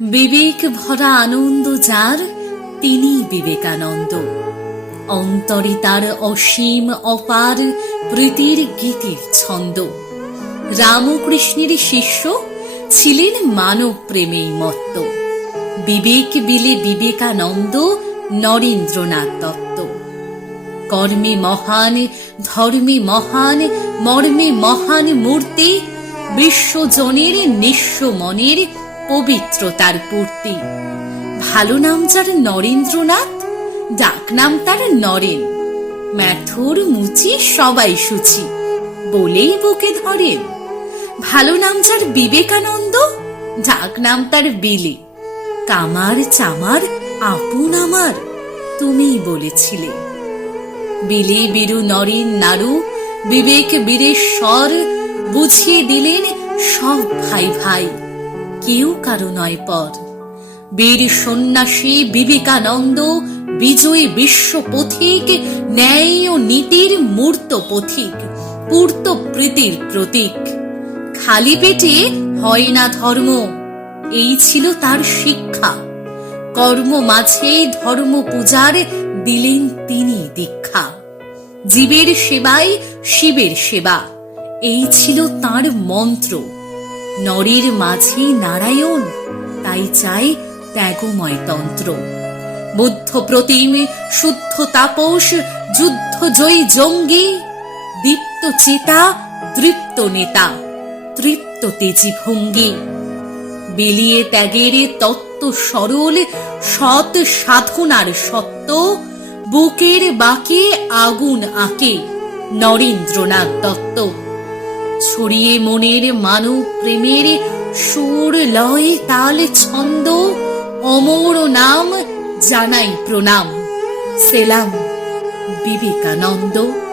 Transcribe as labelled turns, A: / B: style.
A: বিবেক ভরা আনন্দ যার, তিনি বিবেকানন্দ। অন্তরে তার অসীম অপার প্রীতির গীতির ছন্দ। রামকৃষ্ণের শিষ্য ছিলেন মানব প্রেমেই মত্ত। বিবেক বিলে বিবেকানন্দ, নরেন্দ্রনাথ দত্ত। কর্মে মহান, ধর্মে মহান, মর্মে মহান মূর্তি, বিশ্বজনের নিঃস্ব মনের পবিত্রতার পূর্তি। ভালো নাম যার নরেন্দ্রনাথ, ডাক নাম তার নরেন। ম্যাথর মুচি সবাই সুচি, বলেই বুকে ধরেন। ভালো নাম যার বিবেকানন্দ, ডাক নাম তার বিলি। কামার চামার আপন আমার, তুমিই বলেছিলে। বিলে বিরু নরেন নারু, বিবেক বীরেশ্বর, বুঝিয়ে দিলেন সব ভাই ভাই। কেউ কারও নয় পর। বীর সন্ন্যাসী বিবেকানন্দ, বিজয়ী বিশ্ব পথিক, ন্যায় ও নীতির মূর্ত পথিক, পূর্ত প্রীতির প্রতীক। খালি পেটে হয় না ধর্ম, এই ছিল তার শিক্ষা। কর্ম মাঝে ধর্ম পূজার দিলেন তিনি দীক্ষা। জীবের সেবাই শিবের সেবা, এই ছিল তার মন্ত্র। নরের মাঝে নারায়ণ, তাই চাই ত্যাগময় তন্ত্র। বুদ্ধ প্রতিম, শুদ্ধ তাপস, যুদ্ধ জয়ী জঙ্গি, দীপ্ত চেতা, দৃপ্ত নেতা, তৃপ্ত তেজি ভঙ্গি বিলিয়ে ত্যাগের তত্ত্ব সরল, সৎ সাধনার সত্য, বুকের বাকে আগুন আঁকে নরেন্দ্রনাথ দত্ত। ছড়িয়ে মনের মানব প্রেমের সুর লয় তাল ছন্দ। অমর নাম জানাই প্রণাম। সেলাম বিবেকানন্দ।